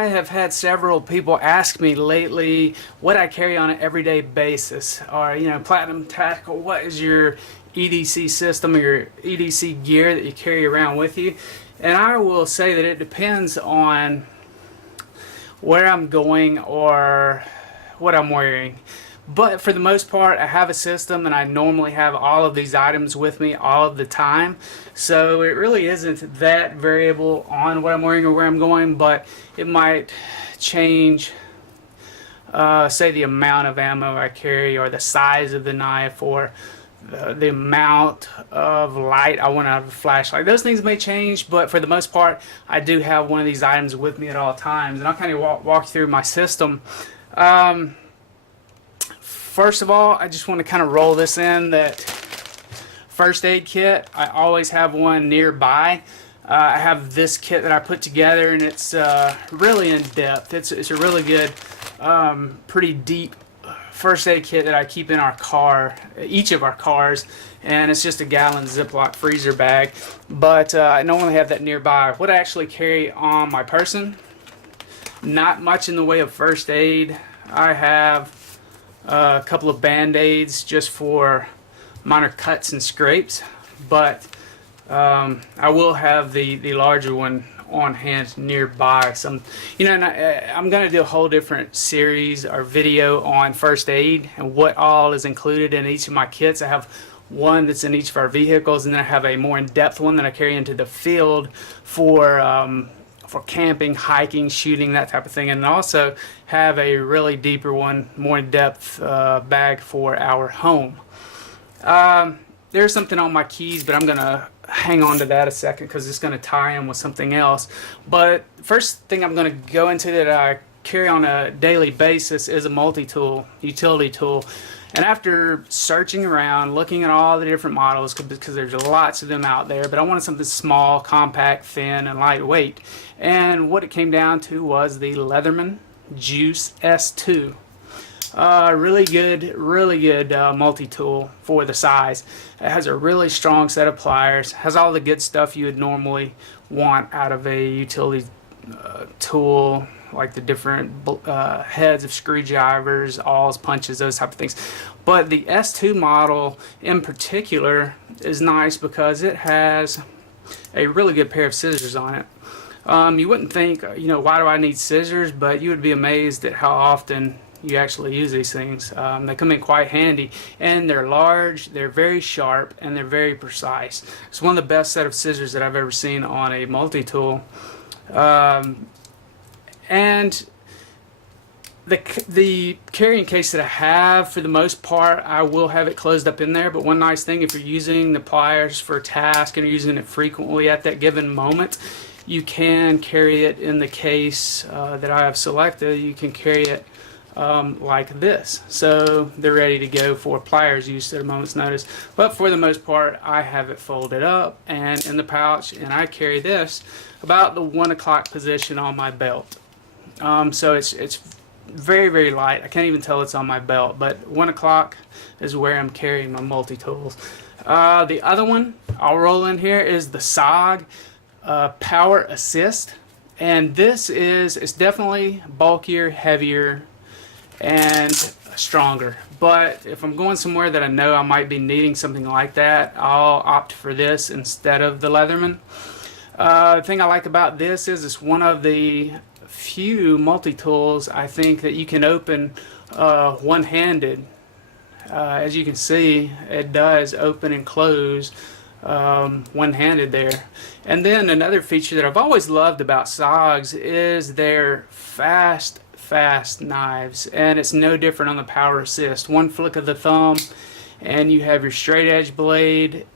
I have had several people ask me lately what I carry on an everyday basis, or Platinum Tactical, what is your EDC system or your EDC gear that you carry around with you? And I will say that it depends on where I'm going or what I'm wearing. But for the most part, I have a system and I normally have all of these items with me all of the time. So it really isn't that variable on what I'm wearing or where I'm going, but it might change, say, the amount of ammo I carry or the size of the knife or the amount of light I want out of a flashlight. Those things may change, but for the most part, I do have one of these items with me at all times. And I'll kind of walk through my system. First of all, I just want to kind of roll this in that first aid kit. I always have one nearby. I have this kit that I put together, and it's really in depth. It's a really good, pretty deep first aid kit that I keep in our car, each of our cars, and it's just a gallon Ziploc freezer bag. But I normally have that nearby. What I actually carry on my person, not much in the way of first aid. I have a couple of band-aids just for minor cuts and scrapes, but I will have the larger one on hand nearby. Some, and I'm going to do a whole different series or video on first aid and what all is included in each of my kits. I have one that's in each of our vehicles, and then I have a more in-depth one that I carry into the field for camping, hiking, shooting, that type of thing, and also have a really deeper one, more in-depth bag for our home. There's something on my keys, but I'm going to hang on to that a second because it's going to tie in with something else. But first thing I'm going to go into that I carry on a daily basis is a multi-tool, utility tool. And after searching around, looking at all the different models, because there's lots of them out there, but I wanted something small, compact, thin, and lightweight. And what it came down to was the Leatherman Juice S2. Really good multi-tool for the size. It has a really strong set of pliers, has all the good stuff you would normally want out of a utility tool, like the different heads of screwdrivers, awls, punches, those type of things. But the S2 model in particular is nice because it has a really good pair of scissors on it. You wouldn't think, why do I need scissors? But you would be amazed at how often you actually use these things. They come in quite handy, and they're large, they're very sharp, and they're very precise. It's one of the best set of scissors that I've ever seen on a multi-tool. And the carrying case that I have, for the most part, I will have it closed up in there. But one nice thing, if you're using the pliers for a task and you're using it frequently at that given moment, you can carry it in the case that I have selected. You can carry it like this, so they're ready to go for pliers use at a moment's notice. But for the most part, I have it folded up and in the pouch, and I carry this about the 1 o'clock position on my belt. So it's very light. I can't even tell it's on my belt, but 1 o'clock is where I'm carrying my multi-tools. The other one I'll roll in here is the SOG Power Assist, and it's definitely bulkier, heavier, and stronger. But if I'm going somewhere that I know I might be needing something like that, I'll opt for this instead of the Leatherman. The thing I like about this is it's one of the few multi-tools I think that you can open one-handed. As you can see, it does open and close one-handed there. And then another feature that I've always loved about SOGs is their fast knives, and it's no different on the Power Assist. One flick of the thumb and you have your straight edge blade.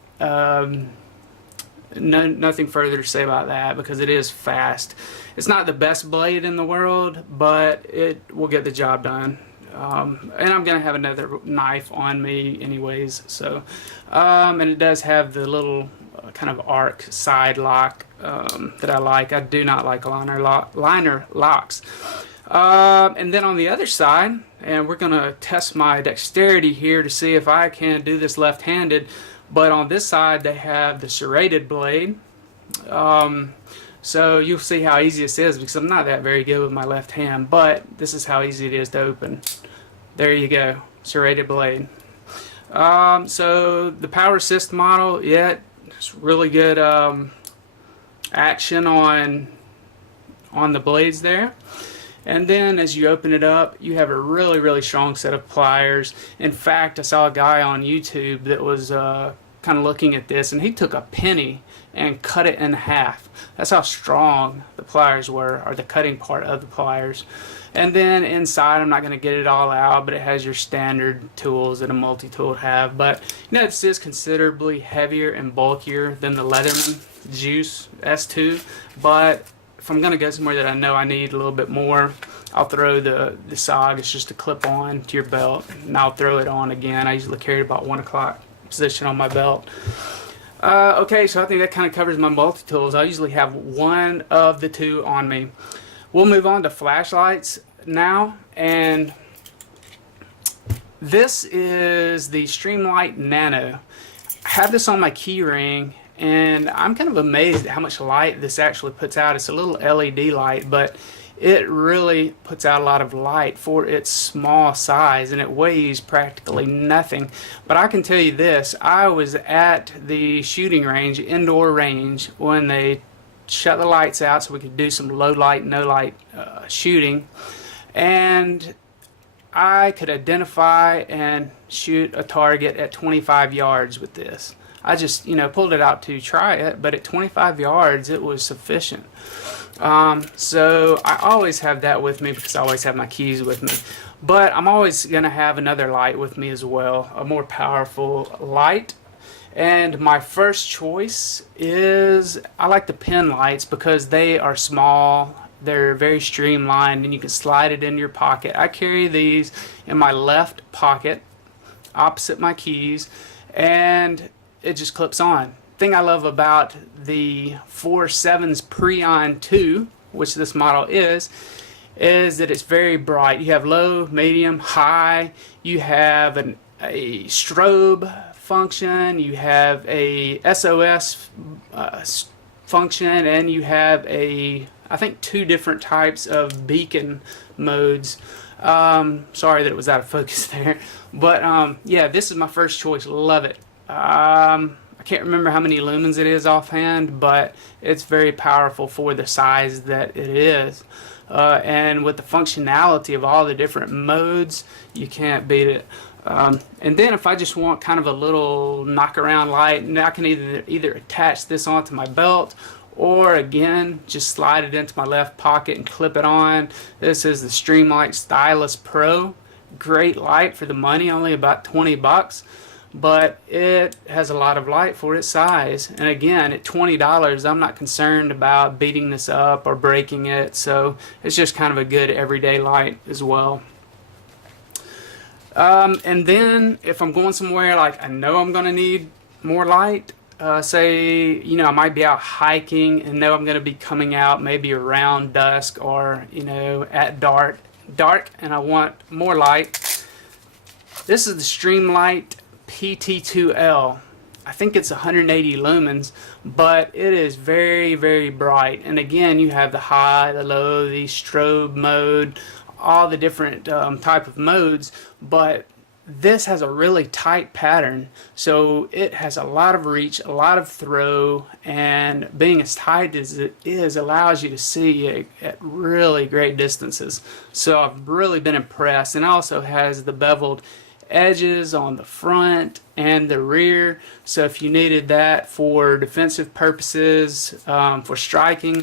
Nothing further to say about that because it is fast. It's not the best blade in the world, but it will get the job done. And I'm going to have another knife on me anyways. So, and it does have the little kind of arc side lock that I like. I do not like liner locks. And then on the other side, and we're going to test my dexterity here to see if I can do this left-handed, but on this side they have the serrated blade. So you'll see how easy this is, because I'm not that very good with my left hand, but this is how easy it is to open. There you go, serrated blade. So the power assist model, yeah, it's really good action on the blades there. And then as you open it up, you have a really, really strong set of pliers. In fact, I saw a guy on YouTube that was kind of looking at this, and he took a penny and cut it in half. That's how strong the pliers were, or the cutting part of the pliers. And then inside, I'm not going to get it all out, but it has your standard tools that a multi-tool would have. But you know, this is considerably heavier and bulkier than the Leatherman Juice S2. But if I'm going to go somewhere that I know I need a little bit more, I'll throw the SOG. It's just a clip on to your belt, and I'll throw it on again. I usually carry it about 1 o'clock position on my belt. Okay, so I think that kind of covers my multi-tools. I usually have one of the two on me. We'll move on to flashlights now, and this is the Streamlight Nano. I have this on my key ring, and I'm kind of amazed at how much light this actually puts out. It's a little LED light, but it really puts out a lot of light for its small size, and it weighs practically nothing. But I can tell you this, I was at the shooting range, indoor range, when they shut the lights out so we could do some low light, no light shooting, and I could identify and shoot a target at 25 yards with this. I just, pulled it out to try it, but at 25 yards it was sufficient. So I always have that with me, because I always have my keys with me. But I'm always going to have another light with me as well, a more powerful light. And my first choice is, I like the pen lights because they are small, they're very streamlined, and you can slide it in your pocket. I carry these in my left pocket, opposite my keys, and it just clips on. Thing I love about the 4.7's Preon 2, which this model is that it's very bright. You have low, medium, high. You have a strobe function. You have a SOS function, and you have I think 2 different types of beacon modes. Sorry that it was out of focus there, but yeah, this is my first choice. Love it. I can't remember how many lumens it is offhand, but it's very powerful for the size that it is. And with the functionality of all the different modes, you can't beat it. And then if I just want kind of a little knock around light, and I can either attach this onto my belt, or again just slide it into my left pocket and clip it on. This is the Streamlight Stylus Pro. Great light for the money, only about 20 bucks. But it has a lot of light for its size, and again, at $20 I'm not concerned about beating this up or breaking it, so it's just kind of a good everyday light as well. And then if I'm going somewhere like I know I'm going to need more light, say I might be out hiking and know I'm going to be coming out maybe around dusk, or at dark, and I want more light. This is the Streamlight PT2L. I think it's 180 lumens, but it is very, very bright. And again, you have the high, the low, the strobe mode, all the different type of modes, but this has a really tight pattern, so it has a lot of reach, a lot of throw, and being as tight as it is allows you to see at really great distances. So I've really been impressed. And it also has the beveled edges on the front and the rear, so if you needed that for defensive purposes, for striking,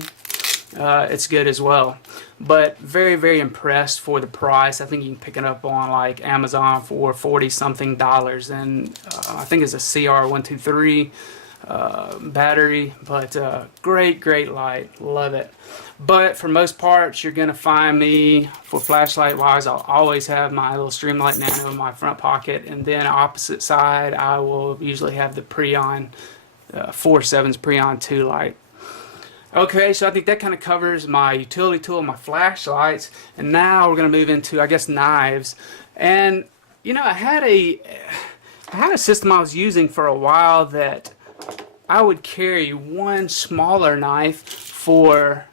it's good as well. But very, very impressed for the price. I think you can pick it up on like Amazon for $40 something, and I think it's a CR123 battery, but great light, love it. But for most parts, you're gonna find me, for flashlight wise, I'll always have my little Streamlight Nano in my front pocket, and then opposite side I will usually have the Preon 4.7's Preon 2 light. Okay, so I think that kind of covers my utility tool, my flashlights, and now we're going to move into, I guess, knives. And I had a system I was using for a while that I would carry one smaller knife for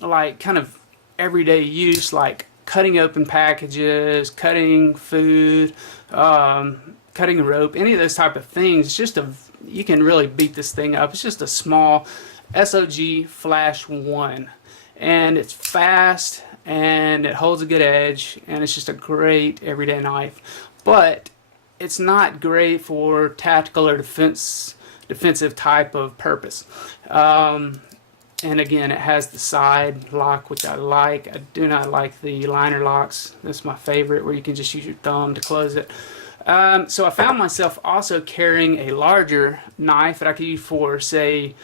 like kind of everyday use, like cutting open packages, cutting food, cutting rope, any of those type of things. It's just you can really beat this thing up. It's just a small SOG Flash 1, and it's fast and it holds a good edge, and it's just a great everyday knife. But it's not great for tactical or defensive type of purpose. And again, it has the side lock, which I like. I do not like the liner locks. That's my favorite, where you can just use your thumb to close it. So I found myself also carrying a larger knife that I could use for, say,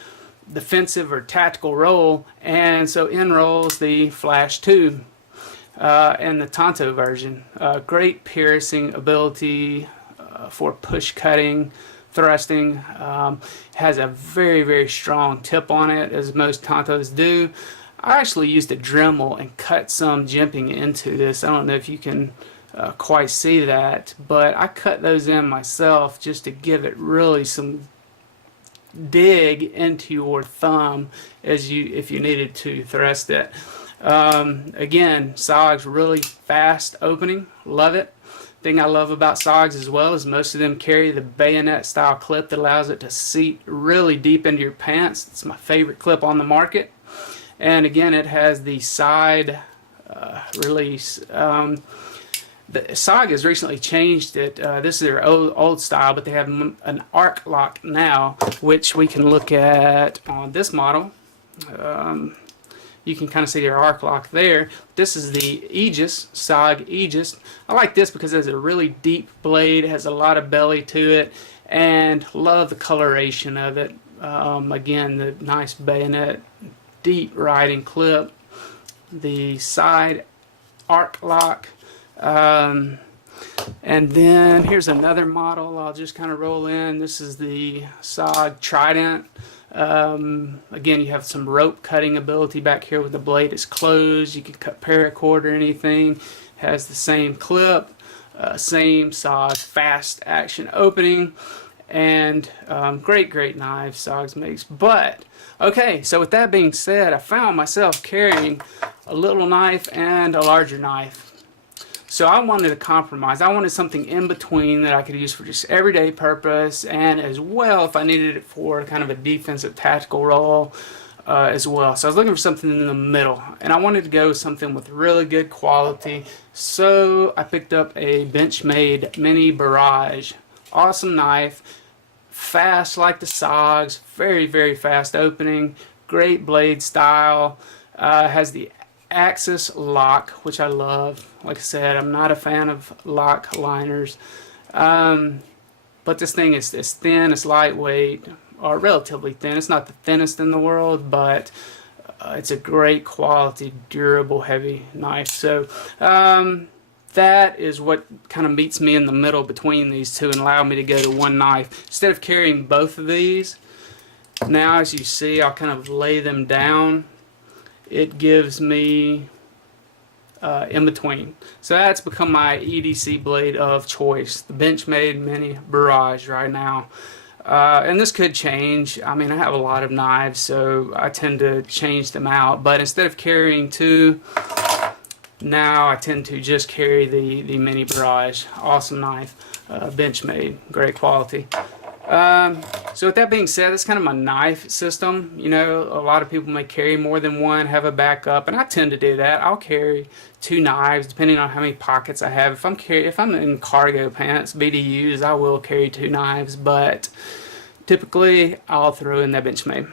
defensive or tactical roll. And so in rolls the Flash 2 and the Tonto version. Great piercing ability for push cutting, thrusting. Has a very strong tip on it, as most Tontos do. I actually used a Dremel and cut some jimping into this. I don't know if you can quite see that, but I cut those in myself just to give it really some dig into your thumb if you needed to thrust it. Again, SOG's really fast opening. Love it. Thing I love about SOGs as well is most of them carry the bayonet style clip that allows it to seat really deep into your pants. It's my favorite clip on the market. And again, it has the side release. The SOG has recently changed it. This is their old style, but they have an arc lock now, which we can look at on this model. You can kind of see their arc lock there. This is the Aegis, SOG Aegis. I like this because it has a really deep blade, it has a lot of belly to it, and love the coloration of it. Again, the nice bayonet, deep riding clip, the side arc lock. And then here's another model I'll just kind of roll in. This is the SOG Trident. Again, you have some rope cutting ability back here with the blade is closed. You can cut paracord or anything. Has the same clip, same SOG fast action opening, and great knives SOGs makes. But okay, so with that being said, I found myself carrying a little knife and a larger knife. So I wanted a compromise. I wanted something in between that I could use for just everyday purpose, and as well if I needed it for kind of a defensive tactical role as well. So I was looking for something in the middle, and I wanted to go with something with really good quality. So I picked up a Benchmade Mini Barrage. Awesome knife, fast like the SOGs, very fast opening, great blade style, has the axis lock, which I love. Like I said, I'm not a fan of lock liners, but this thing is thin, it's lightweight, or relatively thin. It's not the thinnest in the world, but it's a great quality, durable, heavy knife. So that is what kind of meets me in the middle between these two and allowed me to go to one knife instead of carrying both of these. Now, as you see, I'll kind of lay them down. It gives me in between. So that's become my EDC blade of choice, the Benchmade Mini Barrage right now. And this could change. I mean, I have a lot of knives, so I tend to change them out. But instead of carrying two, now I tend to just carry the Mini Barrage. Awesome knife, Benchmade, great quality. So with that being said, that's kind of my knife system. You know, a lot of people may carry more than one, have a backup, and I tend to do that. I'll carry two knives depending on how many pockets I have. If I'm in cargo pants, BDUs, I will carry two knives, but typically I'll throw in that Benchmade.